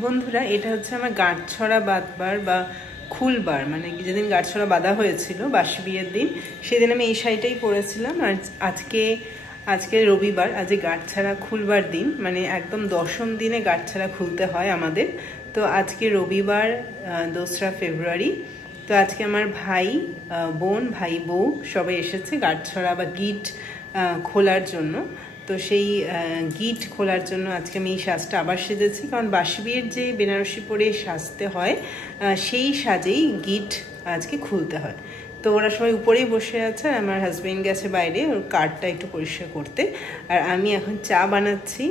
বন্ধুরা, এটা হচ্ছে আমার গাঁটছড়া বাঁধবার বা খুলবার, মানে যেদিন গাঁটছড়া বাঁধা হয়েছিল বাসি বিয়ের দিন, সেদিন আমি এই শাড়িটাই পরেছিলাম। আর আজকে রবিবার, আজকে গাঁটছড়া খুলবার দিন, মানে একদম 10ম দিনে গাঁটছড়া খুলতে হয় আমাদের। তো আজকে রবিবার 2রা ফেব্রুয়ারি। তো আজকে আমার ভাই বোন, ভাই বউ সবাই এসেছে গাঁটছড়া বা গিট খোলার জন্য। তো সেই গিট খোলার জন্য আজকে আমি এই সাজটা আবার সেজেছি, কারণ বাসি বিয়ের যে বেনারসি পরে সাজতে হয় সেই সাজেই গিট আজকে খুলতে হয়। তো ওরা সবাই উপরেই বসে আছে, আর আমার হাজবেন্ড গেছে বাইরে ওর কার্ডটা একটু পরিষ্কার করতে, আর আমি এখন চা বানাচ্ছি।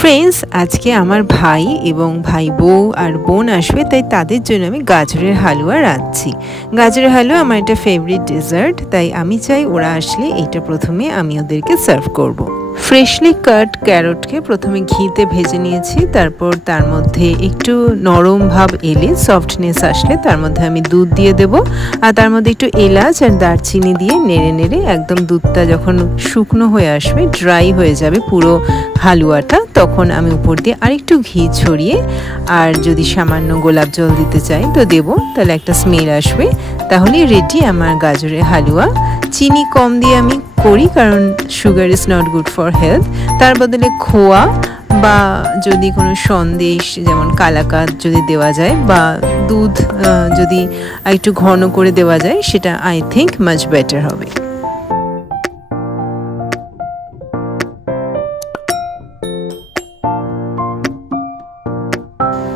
ফ্রেন্ডস, আজকে আমার ভাই এবং ভাই বউ আর বোন আসবে, তাই তাদের জন্য আমি গাজরের হালুয়া রাঁধছি। গাজরের হালুয়া আমার একটা ফেভারিট ডেজার্ট, তাই আমি চাই ওরা আসলে এটা প্রথমে আমি ওদেরকে সার্ভ করব। ফ্রেশলি কাট ক্যারটকে প্রথমে ঘিতে ভেজে নিয়েছি, তারপর তার মধ্যে একটু নরম ভাব এলে, সফটনেস আসলে তার মধ্যে আমি দুধ দিয়ে দেব, আর তার মধ্যে একটু এলাচ আর দারচিনি দিয়ে নেড়ে নেড়ে একদম দুধটা যখন শুকনো হয়ে আসবে, ড্রাই হয়ে যাবে পুরো হালুয়াটা, তখন আমি উপর দিয়ে আরেকটু ঘি ছড়িয়ে, আর যদি সামান্য গোলাপ জল দিতে চাই তো দেব, তাহলে একটা স্মেল আসবে। তাহলে রেডি আমার গাজরের হালুয়া। চিনি কম দিয়ে আমি করি, কারণ sugar is not good for health. তার বদলে খোয়া বা যদি কোনো সন্দেশ যেমন কালাকাঁদ যদি দেওয়া যায়, বা দুধ যদি একটু ঘন করে দেওয়া যায়, সেটা আই থিঙ্ক মাচ বেটার হবে।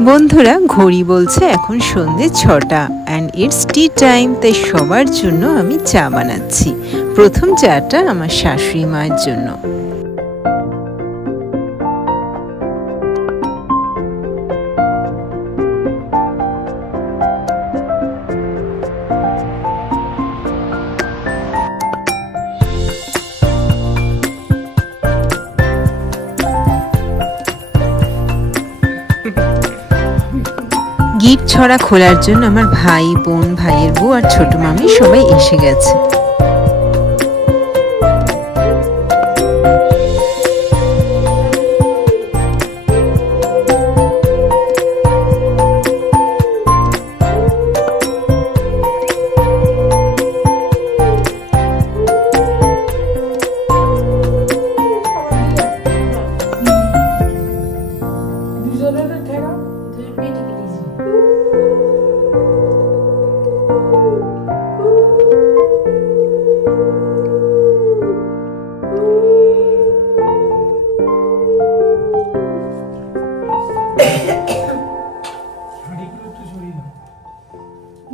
বন্ধুরা, ঘড়ি বলছে এখন সন্ধ্যে 6টা অ্যান্ড ইটস টি টাইম, তাই সবার জন্য আমি চা বানাচ্ছি। প্রথম চাটা আমার শাশুড়ি মায়ের জন্য। গিট ছড়া খোলার জন্য আমার ভাই বোন, ভাইয়ের বউ আর ছোট মামি সবাই এসে গেছে।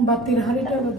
বাতির হাড়িটা কত?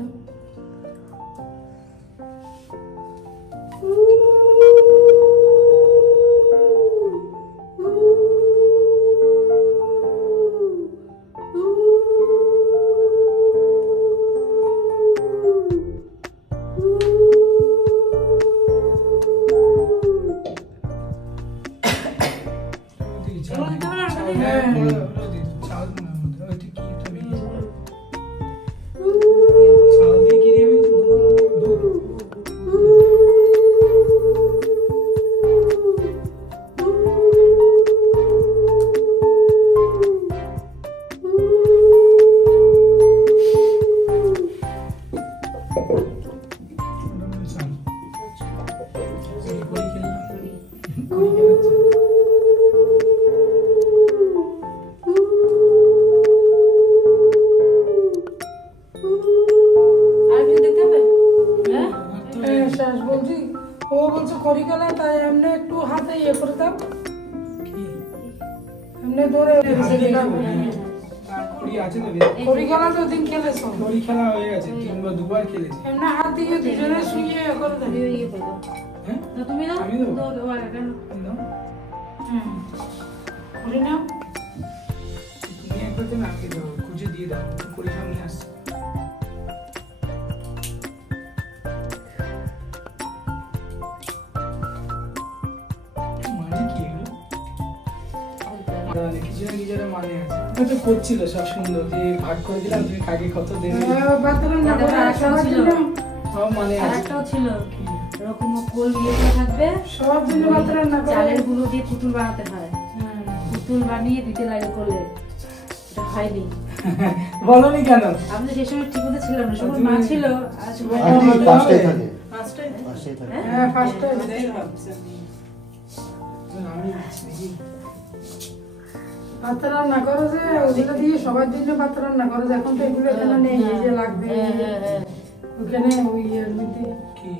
ও বলছে খড়ি খেলা, তাই এমনি একটু হাতে ইয়ে করে দাও, এমনি ধরে খড়ি খেলা তো দিন খেলেছো, খড়ি খেলা হয়ে গেছে, 3 বা 2 বার খেলেছি, এমনি হাত দিয়ে দুজনে শুয়ে করে দাও। হ্যাঁ তুমি দাও, আমি দাও কেন খড়ি নাও, তুমি একবার তো নাকি দাও, খুঁজে দিয়ে দাও, খড়ি সামনে আসছে। করছিল সব সুন্দর, যে ভাগ করে দিলাম, তুমি কাকে কত দেবে, সব মানে একটাও ছিল, এরকম কোল ইয়ে থাকবে, সব দিন ভাত রান্না করে চালের গুঁড়ো দিয়ে পুতুল বানাতে হয়। পুতুল বানিয়ে দিতে লাগে কোলে, এটা খাইনি। বলনি কেন? আপনি সেই সময় ঠিক মতো ছিলাম না, সময় মা ছিল। আজ পাঁচটায় থাকে। হ্যাঁ ফার্স্টটাই ভাত রান্না করো যে ওগুলো দিয়ে সবার জন্য ভাত রান্না করো, এখন তো এগুলো এখানে নেই, এই যে লাগবে ওখানে ওই এর মধ্যে কি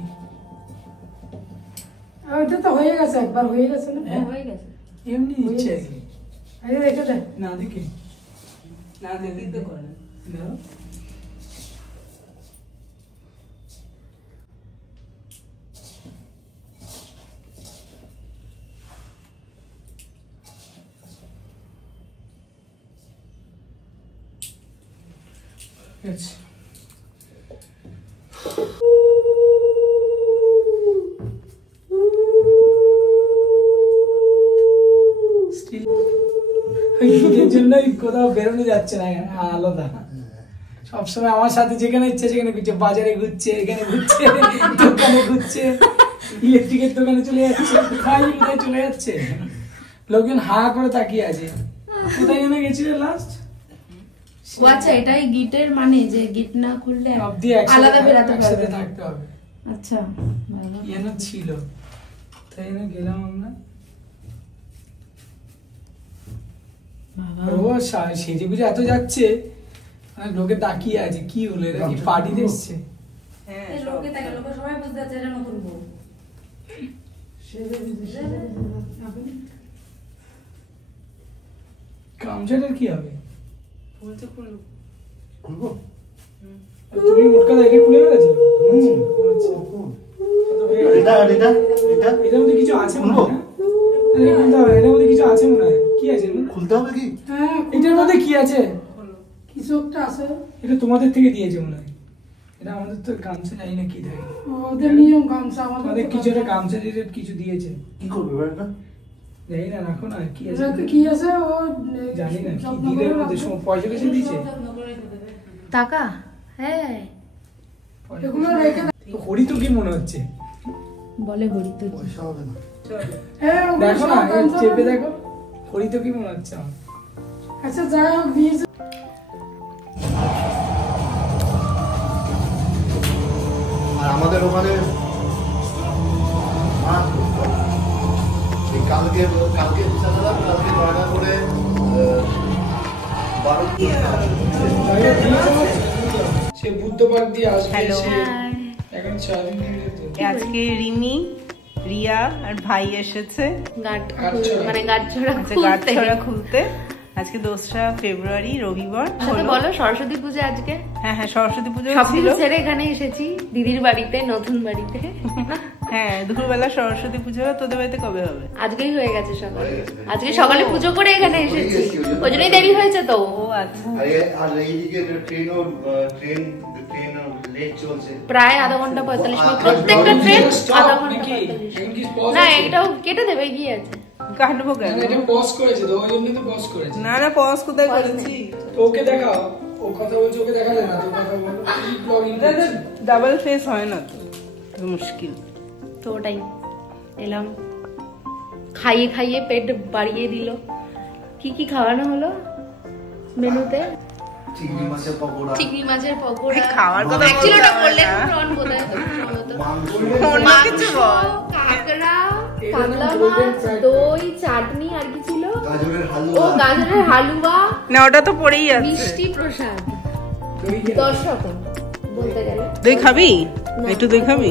ওইটা তো হয়ে গেছে, একবার হয়ে গেছে না? হয়ে গেছে এমনি ইচ্ছে আরে রেখে দে না দেখে না দেখে তো করে না। Yes. ঈদের জন্যই কোথাও বেরোনো যাচ্ছে না, আলাদা সবসময় আমার সাথে যেখানে ইচ্ছে সেখানে ঘুরছে, বাজারে ঘুরছে, এখানে ঘুরছে, দোকানে ঘুরছে, ইলেকট্রিকের দোকানে চলে যাচ্ছে, কোথায় কোথায় চলে যাচ্ছে, লোকজন হা করে তাকিয়ে আছে। কোথায় যেন গেছিলে লাস্ট? ও আচ্ছা, এটাই গিটের মানে যে গিট না খুললে অবধি আলাদা বেরাতে একসাথে পারবে। থাকতে হবে। আচ্ছা যেন ছিল, তাই জন্য গেলাম আমরা। ও সেজে বুঝে এত যাচ্ছে, লোকে তাকিয়ে আছে কি হলো, এরা কি পার্টি দিচ্ছে? এই লোকে তাকে লোকে সবাই বুঝতে যাচ্ছে এটা নতুন বউ। গামছাটার কি হবে? বলতে খুলবো খুলবো তুমি মোটকা দেখে খুলে গেছে। এটা এটা এটা এটার মধ্যে কিছু আছে মনে খুলবো? হয় না? খুলতে হবে, এটার মধ্যে কিছু আছে মনে হয়। কি আছে এর মধ্যে? খুলতে হবে কি? হ্যাঁ, এটার মধ্যে কি আছে? কিছু একটা আছে। এটা তোমাদের থেকে দিয়েছে মনে হয়। এটা আমাদের তো গামছা জানি না কি থাকে। ওদের নিয়ম গামছা, আমাদের কিছু একটা গামছা দিয়ে কিছু দিয়েছে। কি করবে এবার এটা? জানি না, রাখো না কি আছে। এটাতে কি আছে ও জানি না কি দিদের মধ্যে পয়সা কিছু দিয়েছে। টাকা হ্যাঁ এগুলো রেখে তো হরি তো কি মনে হচ্ছে? বলে হরি তো পয়সা হবে না। হ্যাঁ দেখো না, চেপে দেখো। হরি তো কি মনে হচ্ছে আমার? আচ্ছা যাই হোক দিয়েছে। আর আমাদের ওখানে মাছ এই কালকে বিশালাম কালকে নয়টা করে 12 সে বুদ্ধ পার্ক দিয়ে আসবে। Hello. সে এখন 4 দিন দিয়ে যেত। আজকে রিমি, রিয়া আর ভাই এসেছে মানে গাছছড়া আচ্ছা গাছছড়া খুলতে। আজকে 2রা ফেব্রুয়ারি রবিবার। বলো সরস্বতী পূজা আজকে। হ্যাঁ হ্যাঁ সরস্বতী পুজো সব ছিল। কিছু ছেড়ে এখানে এসেছি দিদির বাড়িতে, নতুন বাড়িতে। হ্যাঁ দুপুরবেলা সরস্বতী পুজো। তোদের বাড়িতে কবে হবে? আজকেই হয়ে গেছে সকালে। আজকে সকালে পুজো করে এখানে এসেছি, ওই জন্যই দেরি হয়েছে তো। ও আচ্ছা। আর এইদিকে ট্রেন লেট চলছে প্রায় আধা ঘন্টা 45 মিনিট, প্রত্যেকটা ট্রেন আধা ঘন্টা 45। এখন কি pause না আছে? এটাও কেটে দেবে, গিয়ে আছে। কাটবো কেন? না, এটা পজ করেছে তো, ওই জন্য তো পজ করেছে। না না পজ কোথায় করেছি? তো ওকে দেখাও, ও কথা বলছে, ওকে দেখা যায় না তো, কথা বলো। কি ব্লগিং করছে? ডাবল ফেস হয় না তো, তো মুশকিল। তো ওটাই এলাম, খাইয়ে খাইয়ে পেট বাড়িয়ে দিল। কি কি খাওয়ানো হলো মেনুতে? চিংড়ি মাছের পকোড়া চিংড়ি মাছের পকোড়া। খাওয়ার কথা Actually ওটা বলতে বললেন হবে না। প্রন বোধহয় সম্ভবত। মাংস অন্য কিছু বল। কাঁকড়া, কাতলা মাছ, দই, চাটনি, আর কি ছিল? গাজরের ও হালুয়া গাজরের হালুয়া, না ওটা তো পড়েই আছে। মিষ্টি প্রসাদ, দই খেয়ে 10 রকম বলতে গেলে। দই খাবি? একটু দই খাবি?